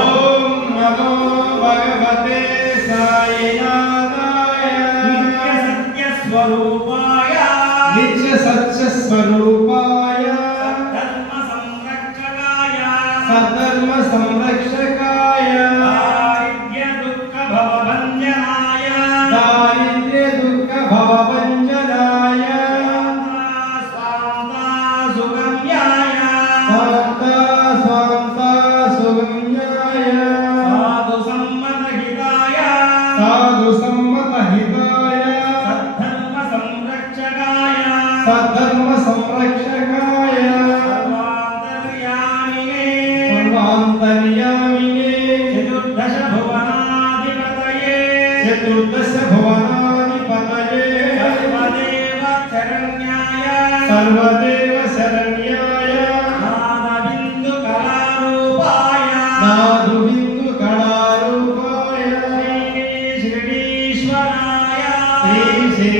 ఓం నమో భగవతే సాయినాథాయ నిత్య సత్య స్వరూపాయ నిత్య సత్య స్వరూపాయ ధర్మ సంరక్షకాయ సధర్మ సంరక్షకాయ దారిద్ర్య దుఃఖ భవభంజనాయ దారిద్ర్య దుఃఖ భవభంజనాయ స్వాంత సుగమ్యాయ శాంత స్వాంత సుగమ్యాయ సాధు సమ్మత హితాయ సాధు సమ్మత హితాయ సద్ధర్మ సంరక్షకాయ సధర్మ సంరక్షకాయ సర్వాంతర్యామినే సర్వాంతర్యామినే చతుర్దశ భువనాధిపతయే చతుర్దశ భువనాధిపతయే సర్వదేవ శరణ్యాయ సర్వదేవ శరణ్యాయ నాదబిందు కళారూపాయ నాదు బిందు కళారూపాయ శ్రీ శిరీశ్వరాయ శ్రీ